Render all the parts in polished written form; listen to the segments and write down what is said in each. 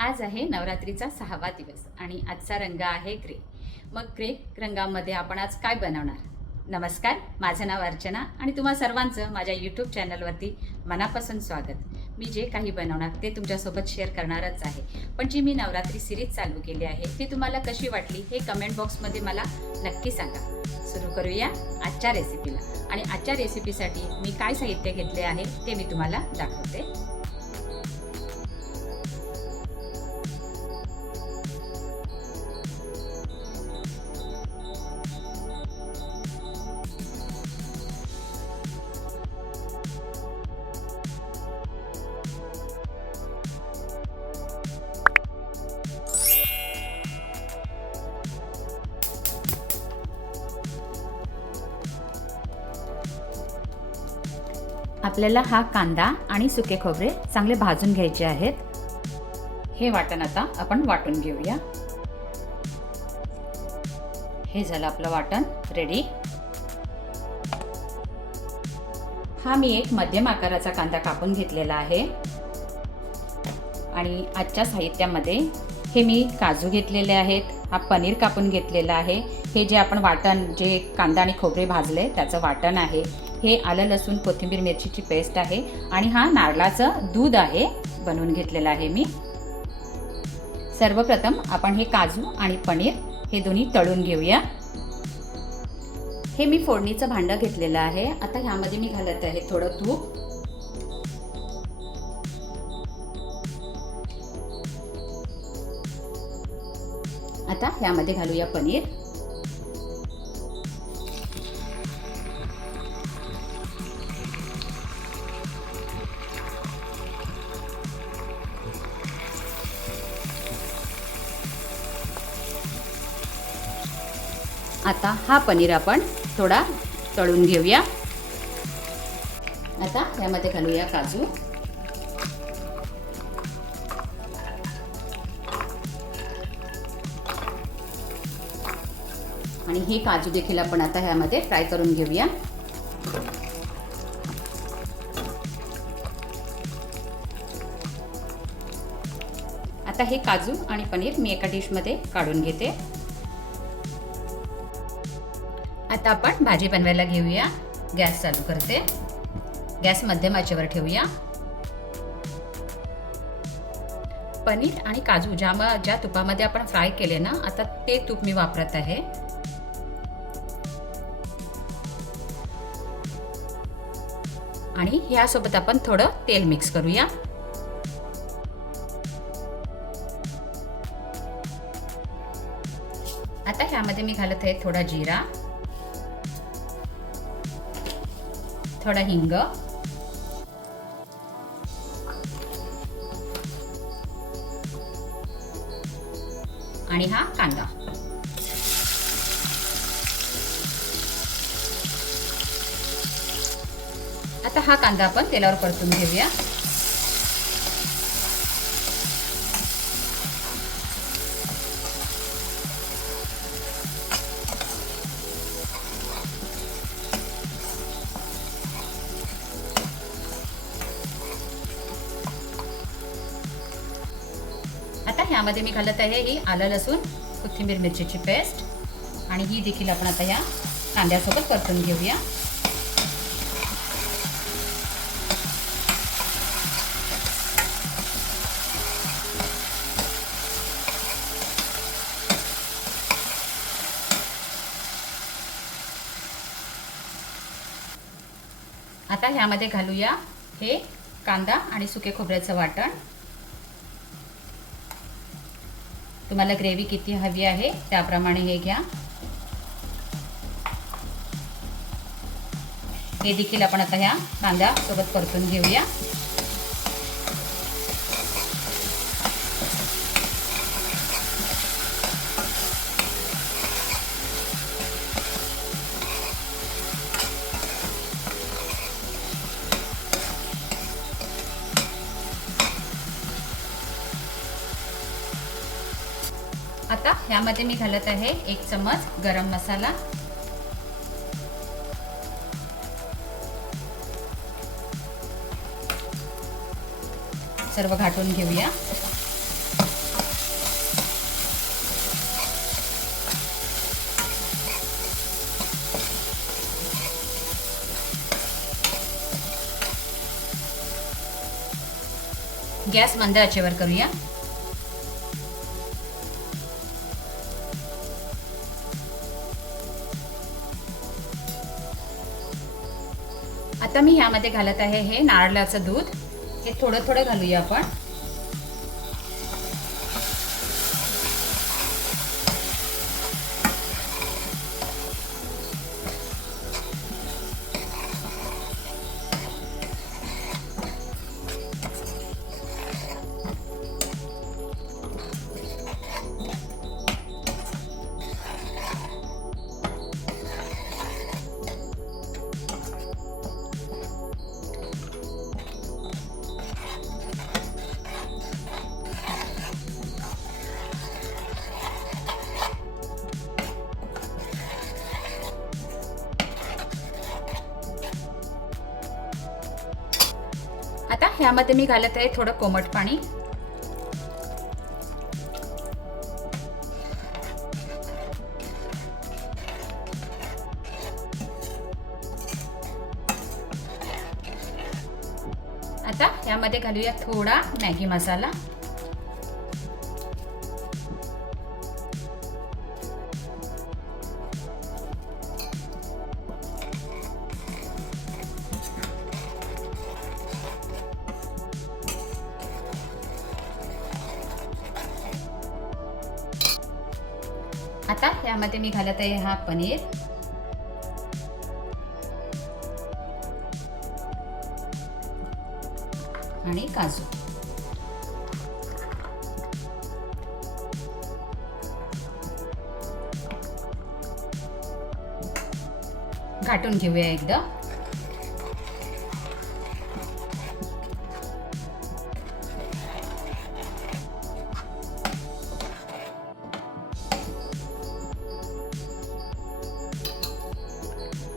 आज आहे नवरात्रीचा 6वा दिवस आणि आजचा रंग आहे ग्रे. मग ग्रे रंगामध्ये आपण आज काय बनवणार? नमस्कार, माझं नाव अर्चना आणि तुम्हा सर्वांचं माझ्या यूट्यूब चॅनलवरती मनापासून स्वागत. मी जे काही बनवणार ते तुमच्यासोबत शेअर करणारच आहे. पण जी मी नवरात्री सिरीज चालू केली आहे ती तुम्हाला कशी वाटली हे कमेंट बॉक्समध्ये मला नक्की सांगा. सुरू करूया आजच्या रेसिपीला. आणि आजच्या रेसिपीसाठी मी काय साहित्य घेतले आहे ते मी तुम्हाला दाखवते. आपल्याला हा कांदा आणि सुके खोबरे चांगले भाजून घ्यायचे आहेत. हे वाटण आता आपण वाटून घेऊया. हे झालं आपलं वाटण रेडी. हा मी एक मध्यम आकाराचा कांदा कापून घेतलेला आहे. आणि आजच्या साहित्यामध्ये हे मी काजू घेतलेले आहेत. हा पनीर कापून घेतलेला आहे. हे जे आपण वाटण जे कांदा आणि खोबरे भाजले त्याचं वाटण आहे. हे आलं लसूण कोथिंबीर मिरचीची पेस्ट आहे. आणि हा नारळाचं दूध आहे बनवून घेतलेलं आहे मी. सर्वप्रथम आपण हे काजू आणि पनीर हे दोन्ही तळून घेऊया. हे मी फोडणीचं भांडं घेतलेलं आहे. आता ह्यामध्ये मी घालत आहे थोडं तूप. आता ह्यामध्ये घालूया पनीर. आता हा पनीर आपण थोडा तळून घेऊया. आता यामध्ये घालूया काजू. आणि हे काजू देखील आपण आता ह्यामध्ये फ्राय करून घेऊया. आता हे काजू आणि पनीर मी एका डिशमध्ये काढून घेते. आता आपण भाजी बनवायला घेऊया. गॅस चालू करते. गॅस मध्यम आचेवर ठेवूया. पनीर आणि काजू ज्या तुपामध्ये आपण फ्राय केले ना, आता ते तूप मी वापरत आहे. आणि ह्यासोबत आपण थोडं तेल मिक्स करूया. आता ह्यामध्ये मी घालत आहे थोडा जिरा, थोडा हिंग, आणि हा कांदा. आता हा कांदा आपण तेलावर परतून घेऊया. आता ह्यामध्ये मी घालत आहे ही आलं लसूण कोथिंबीर मिरचीची पेस्ट. आणि ही देखील आपण आता या कांद्यासोबत परतून घेऊया. आता ह्यामध्ये घालूया हे कांदा आणि सुके खोबऱ्याचं वाटण. तुम्हाला ग्रेव्ही किती हवी आहे त्याप्रमाणे हे घ्या. हे देखील आपण आता ह्या कांद्यासोबत परतून घेऊया. आता ह्यामध्ये मी घालत आहे 1 चम्मच गरम मसाला. सर्व घाटून घेऊया. गॅस मंद आचेवर करूया. आता मी ह्यामध्ये घालत आहे हे नारळाचं दूध. हे थोडं थोडं घालूया आपण. आता ह्यामध्ये मी घालत आहे थोडं कोमट पाणी. आता ह्यामध्ये घालूया थोडा मॅगी मसाला. आता ह्यामध्ये मी घालत आहे हा पनीर. आणि काजू. घाटून घेऊया एकदा.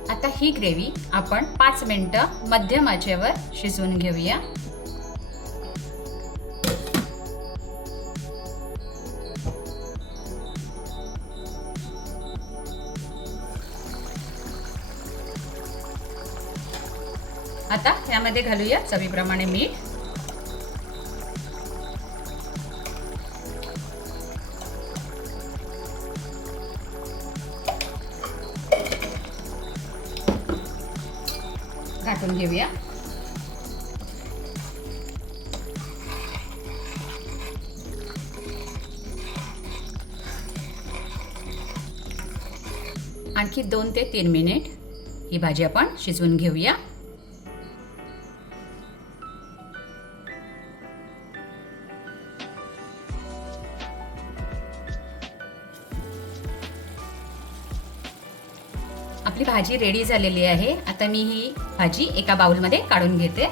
आता ही ग्रेव्ही आपण 5 मिनिटं मध्यम आचेवर शिजवून घेऊया. आता यामध्ये घालूया चवीप्रमाणे मीठ. घाटून घेऊया. आणखी 2 ते 3 मिनिट ही भाजी आपण शिजवून घेऊया. आपली भाजी रेडी झालेली आहे. आता मी ही भाजी एका बाउलमध्ये काढून घेते.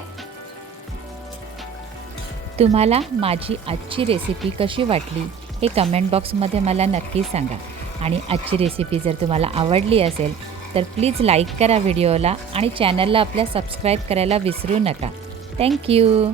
तुम्हाला माझी आजची रेसिपी कशी वाटली हे कमेंट बॉक्समध्ये मला नक्की सांगा. आणि आजची रेसिपी जर तुम्हाला आवडली असेल तर प्लीज लाईक करा व्हिडिओला आणि चॅनलला आपल्या सबस्क्राईब करायला विसरू नका. थँक्यू.